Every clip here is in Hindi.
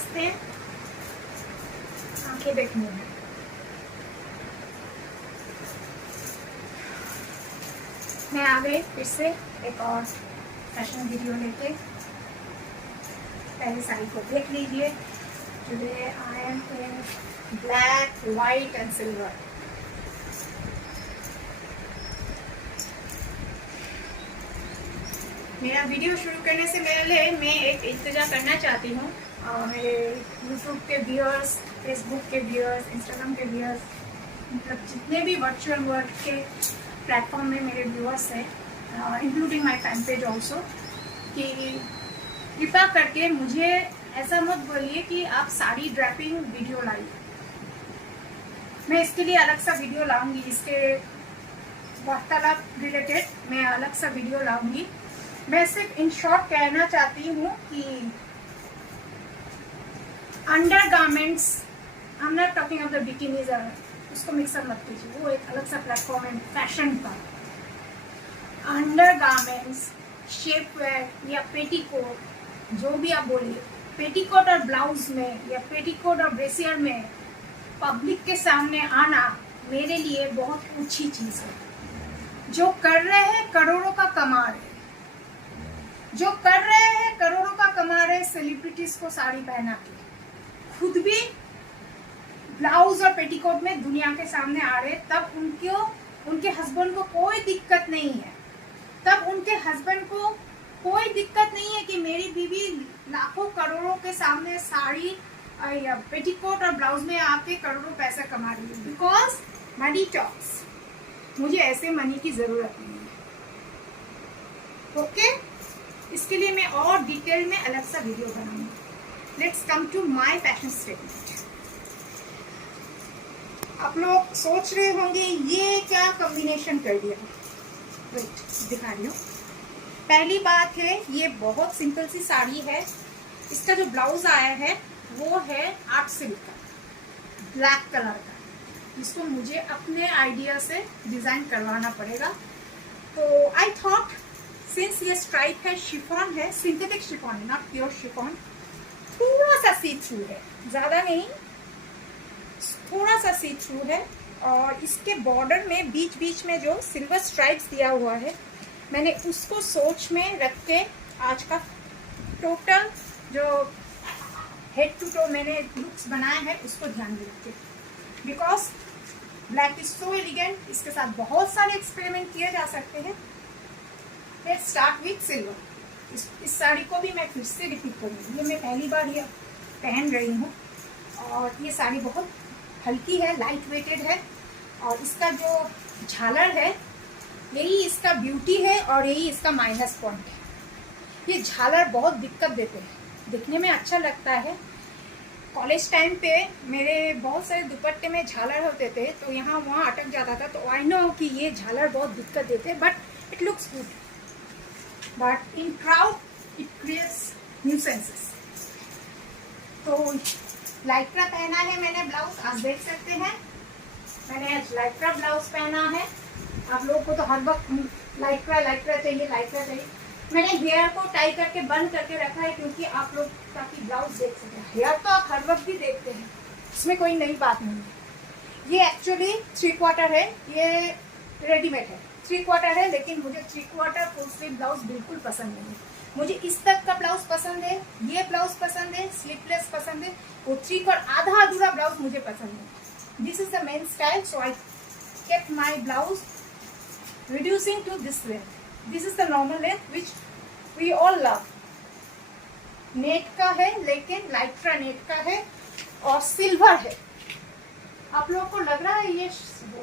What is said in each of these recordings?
नमस्ते। आंखें देखनी है। मैं आ गई फिर से एक और फैशन वीडियो लेके। पहले साड़ी को देख लीजिए। Today I am in black, white and silver. मेरा वीडियो शुरू करने से पहले मैं एक इल्तिजा करना चाहती हूँ मेरे यूट्यूब के व्यूअर्स, फेसबुक के व्यूअर्स, इंस्टाग्राम के व्यूअर्स, मतलब जितने भी वर्चुअल वर्ल्ड के प्लेटफॉर्म में मेरे व्यूअर्स हैं, including my fan page also, कि कृपया करके मुझे ऐसा मत बोलिए कि आप साड़ी ड्रैपिंग वीडियो लाइए। मैं इसके लिए अलग सा वीडियो लाऊंगी, इसके वार्तालाप रिलेटेड मैं अलग सा वीडियो लाऊंगी। मैं सिर्फ इन शॉर्ट कहना चाहती हूँ कि under garments, I am not talking of the bikinis, उसको मिक्सअप मत कीजिए, वो एक अलग सा प्लेटफॉर्म है फैशन का। अंडर गारमेंट्स, शेपवेयर या पेटीकोट, जो भी आप बोलिए, पेटीकोट और ब्लाउज में या पेटीकोट और ब्रेसियर में पब्लिक के सामने आना मेरे लिए बहुत ऊंची चीज है। जो कर रहे हैं करोड़ों का कमा रहे, जो कर रहे हैं करोड़ों का कमा रहे सेलिब्रिटीज को साड़ी पहना के, खुद भी ब्लाउज और पेटीकोट में दुनिया के सामने आ रहे, तब उनके हस्बैंड को कोई दिक्कत नहीं है। तब उनके हस्बैंड को कोई दिक्कत नहीं है कि मेरी बीवी लाखों करोड़ों के सामने साड़ी या पेटीकोट और ब्लाउज में आके करोड़ों पैसा कमा रही है। बिकॉज मनी टॉक्स, मुझे ऐसे मनी की जरूरत नहीं है। ओके, इसके लिए मैं और डिटेल में अलग सा वीडियो बनाऊंगी। Let's come to my fashion statement. आप लोग सोच रहे होंगे ये क्या कॉम्बिनेशन कर दिया। वेट, दिखा रही हूँ। पहली बात है, ये बहुत सिंपल सी साड़ी है। इसका जो ब्लाउज आया है वो है आर्ट सिल्क का, ब्लैक कलर का। इसको मुझे अपने आइडिया से डिजाइन करवाना पड़ेगा। तो आई थॉट सिंस ये स्ट्राइप है, शिफॉन है, सिंथेटिक शिफॉन है, नॉट प्योर शिफॉन, थोड़ा सा सी थ्रू है, ज्यादा नहीं, थोड़ा सा सी थ्रू है। और इसके बॉर्डर में बीच बीच में जो सिल्वर स्ट्राइप्स दिया हुआ है, मैंने उसको सोच में रख के आज का टोटल जो हेड टू टो मैंने लुक्स बनाए हैं उसको ध्यान में रख के। Because black is so elegant, इसके साथ बहुत सारे एक्सपेरिमेंट किए जा सकते हैं। Let's start with silver. इस साड़ी को भी मैं फिर से रिपीट करूँगी। ये मैं पहली बार ये पहन रही हूँ और ये साड़ी बहुत हल्की है, लाइट वेटेड है। और इसका जो झालर है, यही इसका ब्यूटी है और यही इसका माइनस पॉइंट है। ये झालर बहुत दिक्कत देते हैं, दिखने में अच्छा लगता है। कॉलेज टाइम पे मेरे बहुत सारे दुपट्टे में झालर होते थे, तो यहाँ वहाँ अटक जाता था। तो आई नो कि ये झालर बहुत दिक्कत देते, but it looks good. But in crowd it creates nuisances. तो लाइक्रा पहना है मैंने ब्लाउज, आप देख सकते हैं। मैंने लाइक्रा ब्लाउज पहना है। आप लोगों को तो हर वक्त लाइक्रा चाहिए, लाइक्रा चाहिए। मैंने हेयर को टाई करके बंद करके रखा है क्योंकि आप लोग ताकि ब्लाउज देख सकें। हेयर तो आप हर वक्त भी देखते हैं, इसमें कोई नई बात नहीं है। ये एक्चुअली 3/4 है, ये रेडीमेड है। 3/4 है, लेकिन मुझे 3/4 फुल स्लीव ब्लाउज बिल्कुल पसंद नहीं है। मुझे इस तक का ब्लाउज पसंद है, ये ब्लाउज पसंद है, स्लीवलेस पसंद है। वो 3/4 आधा अधूरा ब्लाउज मुझे पसंद है। This is the main style, so I kept my blouse reducing to this length. This is the normal length which we all love. Net का है, लेकिन लाइक्रा नेट का है और सिल्वर है। आप लोगों को लग रहा है ये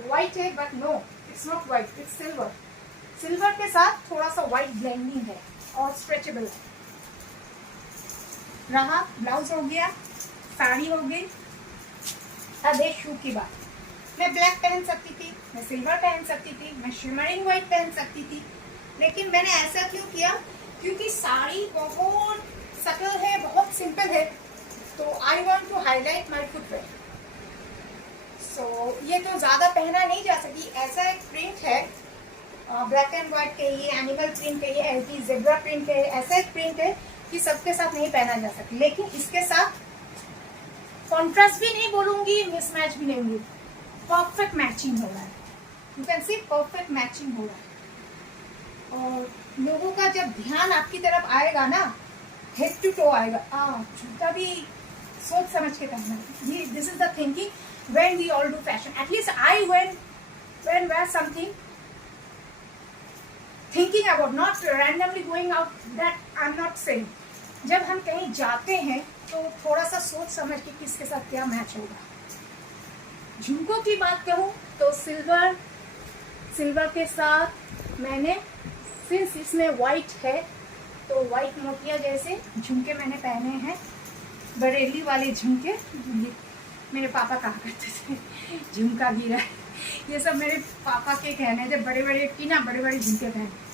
व्हाइट है, but no, it's not white, it's silver. Silver के साथ थोड़ा सा व्हाइट ब्लेंडिंग है और स्ट्रेचेबल है। रहा ब्लाउज हो गया, साड़ी हो गई। अब है शू की बात। मैं ब्लैक पहन सकती थी, मैं सिल्वर पहन सकती थी, मैं शिमरिंग व्हाइट पहन सकती थी, लेकिन मैंने ऐसा क्यों किया? क्योंकि साड़ी बहुत सटल है, बहुत सिंपल है। तो I want to highlight my footwear. So ये तो ज़्यादा पहना नहीं जा सकती। ऐसा एक प्रिंट है ब्लैक एंड व्हाइट के, ये एनिमल प्रिंट के, ये जेब्रा प्रिंट के, ऐसा एक प्रिंट है कि सबके साथ नहीं पहना जा सकता। लेकिन इसके साथ कॉन्ट्रास्ट भी नहीं बोलूंगी, मिसमैच भी नहीं होंगी, परफेक्ट मैचिंग हो रहा है। You can see perfect matching हो रहा है। और लोगों का जब ध्यान आपकी तरफ आएगा ना, हेड टू टो आएगा, जूता भी सोच समझ के पहनना। This is the thinking when we all do fashion. At least I when wear something thinking about, not randomly going out, that I'm not saying। जब हम कहीं जाते हैं तो थोड़ा सा सोच समझ के किसके साथ क्या मैच होगा। झुमकों की बात करूं तो सिल्वर के साथ मैंने, सिंस इसमें वाइट है तो वाइट मोतिया जैसे झुमके मैंने पहने हैं, बरेली वाले झुमके। मेरे पापा कहा करते थे झुमका गिरा है, ये सब मेरे पापा के कहने थे। बड़े बड़े झुमके पहने।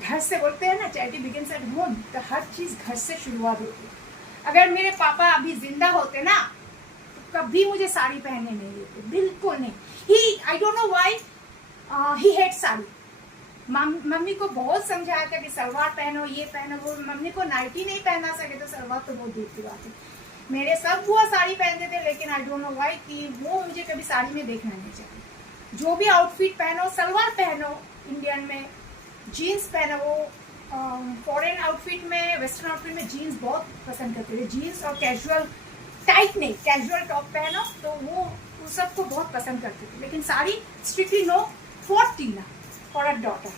घर से बोलते हैं ना, चैरिटी बिगिंस एट होम, तो हर चीज घर से शुरुआत होती है। अगर मेरे पापा अभी जिंदा होते ना तो कभी मुझे साड़ी पहनने नहीं देते, बिल्कुल नहीं। I don't know why he hate sari. Mummy को बहुत समझाया था कि सलवार पहनो, ये पहनो, वो। मम्मी को नाइटी नहीं पहना सके तो सलवार तो बहुत दूर की बात है। मेरे सब बुआ साड़ी पहनते थे, लेकिन आई डोंट नो व्हाई कि वो मुझे कभी साड़ी में देखना नहीं चाहिए। जो भी आउटफिट पहनो, सलवार पहनो इंडियन में, जीन्स पहनो। वो फॉरेन आउटफिट में, वेस्टर्न आउटफिट में जीन्स बहुत पसंद करते थे। जीन्स और कैजुअल, टाइट नहीं, कैजुअल टॉप पहनो तो वो सबको बहुत पसंद करते थे। लेकिन sari strictly no for Tina, for a daughter.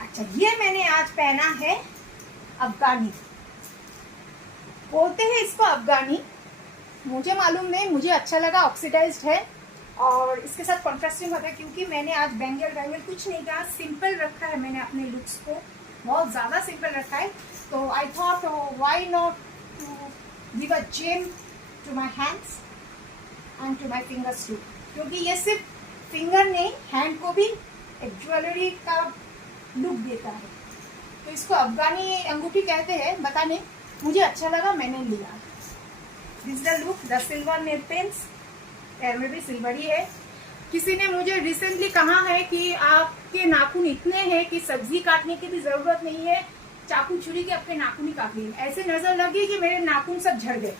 अच्छा, ये मैंने आज पहना है अफगानी। बोलते हैं इसको अफगानी, मुझे मालूम नहीं, मुझे अच्छा लगा। ऑक्सीडाइज्ड है और इसके साथ कॉन्ट्रास्टिंग होता है, क्योंकि मैंने आज बैंगल कुछ नहीं कहा, सिंपल रखा है मैंने अपने लुक्स को, बहुत ज़्यादा सिंपल रखा है। तो I thought why not to give a gem to my hands and to my fingers too, क्योंकि ये सिर्फ फिंगर नहीं, हैंड को भी एक ज्वेलरी का लुक देता है। तो इसको अफगानी अंगूठी कहते हैं, पता नहीं, मुझे अच्छा लगा, मैंने लिया। This the look, the silver nail paints, पैर में भी सिल्वर ही है। किसी ने मुझे रिसेंटली कहा है कि आपके नाखून इतने हैं कि सब्जी काटने की भी जरूरत नहीं है, चाकू छुरी के अपने नाखून ही काट लिए। ऐसे नजर लगी कि मेरे नाखून सब झड़ गए।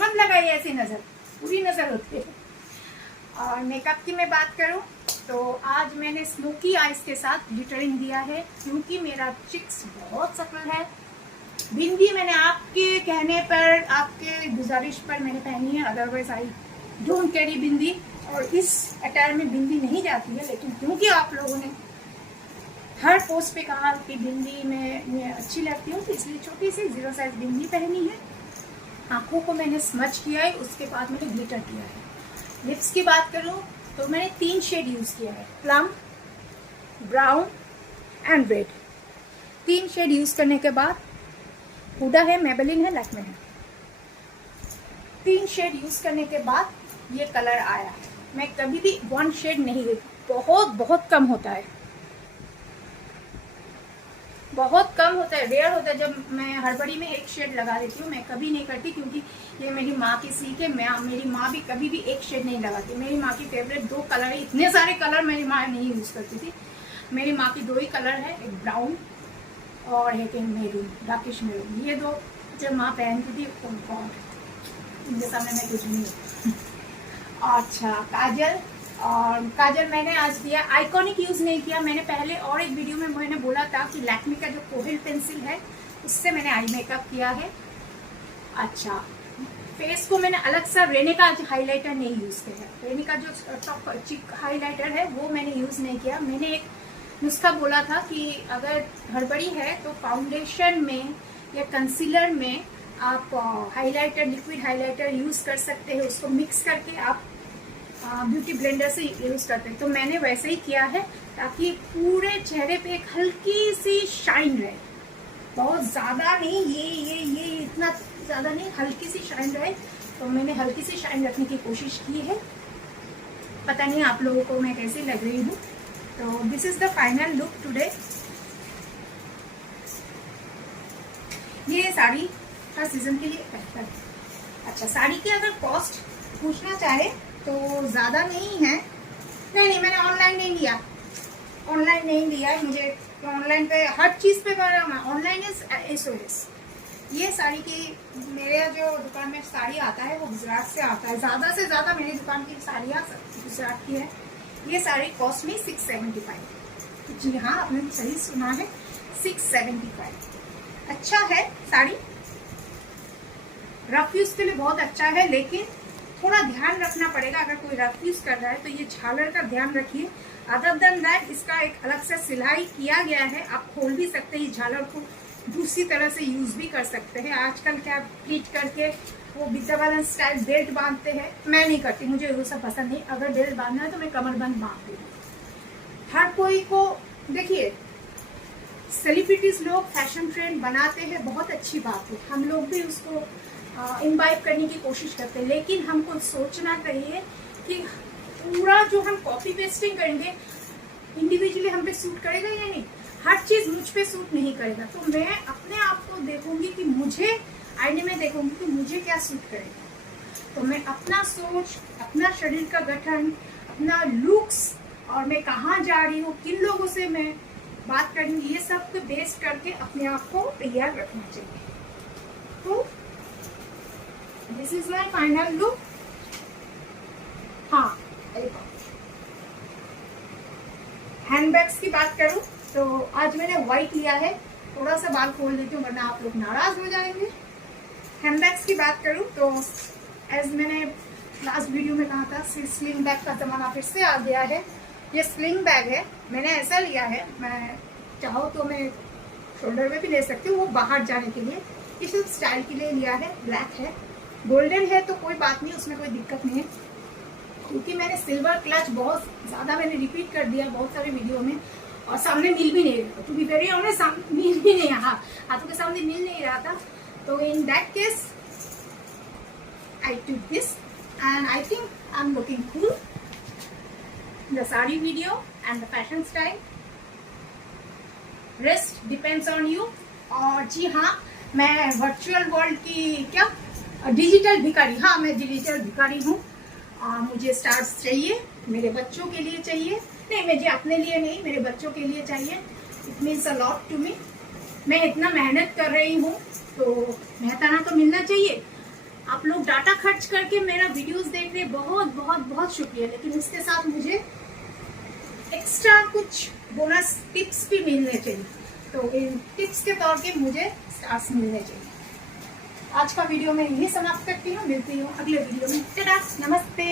मत लगाइए ऐसी नजर, पूरी नजर होती है। और मेकअप की मैं बात करूं तो आज मैंने स्मोकी आइज के साथ ग्लिटरिंग दिया है, क्योंकि मेरा चिक्स बहुत सकल है। बिंदी मैंने आपके कहने पर, आपके गुजारिश पर मैंने पहनी है, अदरवाइज आई डोंट कैरी बिंदी। और इस अटायर में बिंदी नहीं जाती है, लेकिन क्योंकि आप लोगों ने हर पोस्ट पे कहा कि बिंदी में मैं अच्छी लगती हूँ, तो इसलिए छोटी सी 0 साइज बिंदी पहनी है। आंखों को मैंने स्मच किया है, उसके बाद मैंने ग्लिटर किया है। लिप्स की बात करूँ तो मैंने 3 शेड यूज किया है, plum, brown and red. 3 shade use करने के बाद, हुडा है, मेबेलिन है, लैक्मे है, 3 शेड यूज करने के बाद ये कलर आया है। मैं कभी भी 1 शेड नहीं देती, बहुत कम होता है, बहुत कम होता है, रेयर होता है। जब मैं हड़बड़ी में 1 शेड लगा देती हूँ, मैं कभी नहीं करती, क्योंकि ये मेरी माँ की सीख है। मेरी माँ भी कभी भी 1 शेड नहीं लगाती। मेरी माँ की फेवरेट 2 कलर है, इतने सारे कलर मेरी माँ नहीं यूज करती थी। मेरी माँ की 2 ही कलर है, एक ब्राउन और एक मेरून, डार्किश मेरून। ये 2 जब माँ पहनती थी, इनके सामने मैं कुछ नहीं। अच्छा, काजल मैंने आज दिया, आइकॉनिक यूज नहीं किया। मैंने पहले और एक वीडियो में मैंने बोला था कि लैक्मे का जो कोहिल पेंसिल है उससे मैंने आई मेकअप किया है। अच्छा, फेस को मैंने अलग सा रेने का हाइलाइटर नहीं यूज किया। रेने का जो टॉप चिक हाइलाइटर है वो मैंने यूज नहीं किया। मैंने एक नुस्खा बोला था कि अगर हड़बड़ी है तो फाउंडेशन में या कंसीलर में आप हाइलाइटर, लिक्विड हाइलाइटर यूज कर सकते हैं। उसको मिक्स करके आप ब्यूटी ब्लेंडर से यूज करते हैं। तो मैंने वैसे ही किया है, ताकि पूरे चेहरे पे एक हल्की सी शाइन रहे, बहुत ज्यादा नहीं, ये इतना ज्यादा नहीं, हल्की सी शाइन रहे। तो मैंने हल्की सी शाइन रखने की कोशिश की है। पता नहीं आप लोगों को मैं कैसी लग रही हूँ। तो this is the final look today. ये साड़ी हर सीजन के लिए बेहतर है। अच्छा, साड़ी की अगर कॉस्ट पूछना चाहे तो ज़्यादा नहीं है। नहीं, मैंने ऑनलाइन नहीं लिया, मुझे ऑनलाइन पे हर चीज़ पे ऑनलाइन इज SOS। ये साड़ी की, मेरे जो दुकान में साड़ी आता है वो गुजरात से आता है, ज़्यादा से ज़्यादा मेरी दुकान की साड़ियाँ गुजरात की है। ये साड़ी कॉस्ट में 675। जी हाँ, आपने सही सुना है, 675। अच्छा है साड़ी, रफ यूज के लिए बहुत अच्छा है, लेकिन थोड़ा ध्यान रखना पड़ेगा। अगर कोई रफ यूज कर रहा है तो ये झालर का ध्यान रखिए। अदर देन दैट इसका एक अलग से सिलाई किया गया है, आप खोल भी सकते हैं झालर को, दूसरी तरह से यूज भी कर सकते हैं। आजकल क्या प्लीट करके वो बिद्दा वाला स्टाइल बेल्ट बांधते हैं, मैं नहीं करती, मुझे वो सब पसंद नहीं। अगर बेल्ट बांधना है तो मैं कमरबंद बांधती हूँ। हर कोई को देखिए, सेलिब्रिटीज लोग फैशन ट्रेंड बनाते हैं, बहुत अच्छी बात है, हम लोग भी उसको इम्बाइब करने की कोशिश करते हैं, लेकिन हमको सोचना चाहिए कि पूरा जो हम कॉपी पेस्टिंग करेंगे इंडिविजुअली हम पे सूट करेगा या नहीं। हर चीज मुझ पे सूट नहीं करेगा, तो मैं अपने आप को देखूंगी कि मुझे आईने में देखूंगी कि मुझे क्या सूट करेगा। तो मैं अपना सोच, अपना शरीर का गठन, अपना लुक्स, और मैं कहाँ जा रही हूँ, किन लोगों से मैं बात करूंगी, ये सब को बेस करके अपने आप को तैयार रखना चाहिए। तो this is my final look. हाँ, हैंडबैग्स की बात करूं तो आज मैंने व्हाइट लिया है, थोड़ा सा बाल खोल देती हूँ वरना आप लोग नाराज हो जाएंगे। हैंडबैग्स की बात करूं तो एज मैंने लास्ट वीडियो में कहा था, स्लिंग बैग का जमाना फिर से आ गया है। ये स्लिंग बैग है, मैंने ऐसा लिया है, मैं चाहो तो मैं शोल्डर में भी ले सकती हूँ, वो बाहर जाने के लिए, ये सिर्फ स्टाइल के लिए लिया है। ब्लैक है, गोल्डन है तो कोई बात नहीं, उसमें कोई दिक्कत नहीं है, क्योंकि मैंने सिल्वर क्लच बहुत ज़्यादा मैंने रिपीट कर दिया बहुत सारे वीडियो में, और सामने मिल भी नहीं रहा, टू बी वेरी ऑनेस्ट, मिल भी नहीं रहा, हाथों के सामने मिल नहीं रहा था। तो in that case I took this and I think I'm looking cool. The sari video and the fashion style. Rest depends on you. और जी हाँ, मैं वर्चुअल वर्ल्ड की क्या डिजिटल भिखारी, हाँ मैं डिजिटल भिखारी हूँ। मुझे स्टार्स चाहिए, मेरे बच्चों के लिए चाहिए, नहीं मुझे अपने लिए नहीं, मेरे बच्चों के लिए चाहिए। It means a lot to me. मैं इतना मेहनत कर रही हूँ तो मेहनताना तो मिलना चाहिए। आप लोग डाटा खर्च करके मेरा वीडियोस देख रहे, बहुत बहुत बहुत शुक्रिया, लेकिन इसके साथ मुझे एक्स्ट्रा कुछ बोनस टिप्स भी मिलने चाहिए, तो इन टिप्स के तौर पे मुझे स्टार्स मिलने चाहिए। आज का वीडियो मैं यही समाप्त करती हूँ, मिलती हूँ अगले वीडियो में। टाटा, नमस्ते।